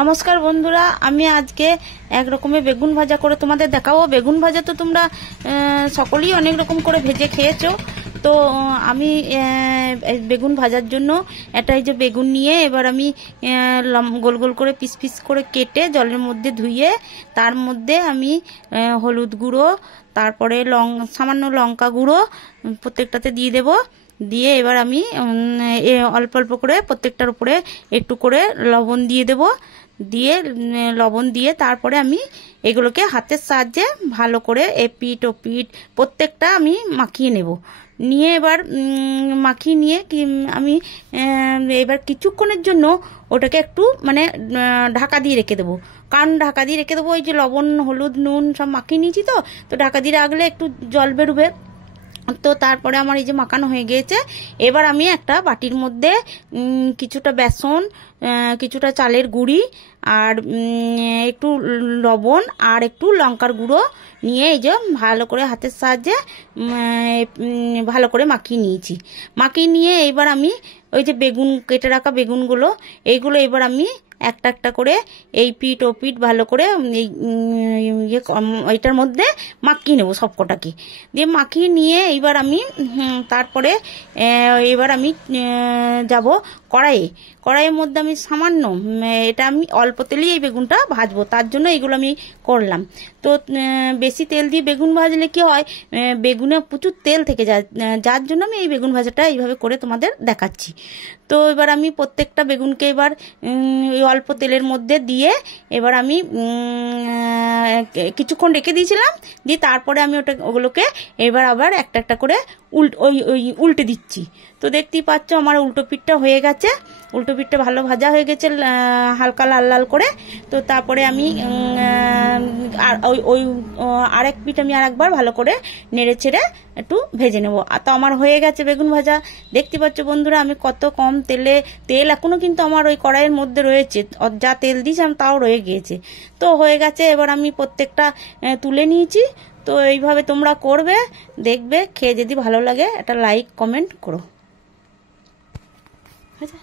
নমস্কার বন্ধুরা, আমি আজকে এক রকমের বেগুন ভাজা করে তোমাদের দেখাবো। বেগুন ভাজা তো তোমরা সকলেই অনেক রকম করে ভেজে খেয়েছো। তো আমি বেগুন ভাজার জন্য এই যে বেগুন নিয়ে এবার আমি গোল গোল করে পিস পিস করে কেটে জলের মধ্যে ধুয়ে তার মধ্যে আমি হলুদ গুঁড়ো, তারপরে সামান্য লঙ্কা গুঁড়ো প্রত্যেকটাতে দিয়ে দেবো। দিয়ে এবার আমি অল্প অল্প করে প্রত্যেকটার উপরে একটু করে লবণ দিয়ে দেব। দিয়ে লবণ দিয়ে তারপরে আমি এগুলোকে হাতের সাহায্যে ভালো করে এপিট ওপিট প্রত্যেকটা আমি মাখিয়ে নেব। নিয়ে এবার মাখিয়ে নিয়ে আমি এবার কিছুক্ষণের জন্য ওটাকে একটু ঢাকা দিয়ে রেখে দেবো। কারণ ঢাকা দিয়ে রেখে দেবো, ওই যে লবণ হলুদ নুন সব মাখিয়ে নিয়েছি, তো ঢাকা দিয়ে রাখলে একটু জল বেরোবে। তো তারপরে আমার এই যে মাখানো হয়ে গিয়েছে। এবার আমি একটা বাটির মধ্যে কিছুটা বেসন, কিছুটা চালের গুঁড়ি আর একটু লবণ আর একটু লঙ্কার গুঁড়ো নিয়ে এই যে ভালো করে হাতের সাহায্যে ভালো করে মাখিয়ে নিয়েছি। মাখিয়ে নিয়ে এবার আমি ওই যে বেগুন কেটে রাখা বেগুনগুলো এইগুলো এবার আমি একটা একটা করে এই পিঠ ও পিঠ ভালো করে এইটার মধ্যে মাখিয়ে নেবো সবকটাকে। দিয়ে মাখিয়ে নিয়ে এইবার আমি তারপরে এবার আমি যাব কড়াইয়ের মধ্যে আমি সামান্য এটা আমি অল্প তেলেই এই বেগুনটা ভাজবো, তার জন্য এইগুলো আমি করলাম। তো বেশি তেল দিয়ে বেগুন ভাজলে কি হয়, বেগুনে প্রচুর তেল থেকে যায়, যার জন্য আমি এই বেগুন ভাজাটা এইভাবে করে তোমাদের দেখাচ্ছি। তো এবার আমি প্রত্যেকটা বেগুনকে এবার অল্প তেলের মধ্যে দিয়ে এবার আমি কিছুক্ষণ রেখে দিয়েছিলাম। দিয়ে তারপরে আমি ওগুলোকে এবার আবার একটা একটা করে উল্টে দিচ্ছি। তো দেখতেই পাচ্ছ আমার উল্টো পিঠটা হয়ে গেছে, উল্টো পিঠটা ভালো ভাজা হয়ে গেছে হালকা লাল লাল করে। তো তারপরে আমি আরেক পিঠ আমি আরেকবার ভালো করে নেড়ে ছেড়ে একটু ভেজে নেবো। তো আমার হয়ে গেছে বেগুন ভাজা। দেখতে পাচ্ছ বন্ধুরা আমি কত কম তেল এখনো কিন্তু আমার ওই কড়াইয়ের মধ্যে রয়েছে, যা তেল দিয়েছিলাম তাও রয়ে গিয়েছে। তো হয়ে গেছে, এবার আমি প্রত্যেকটা তুলে নিয়েছি। তো এইভাবে তোমরা করবে, দেখবে, খেয়ে যদি ভালো লাগে একটা লাইক কমেন্ট করো। আচ্ছা।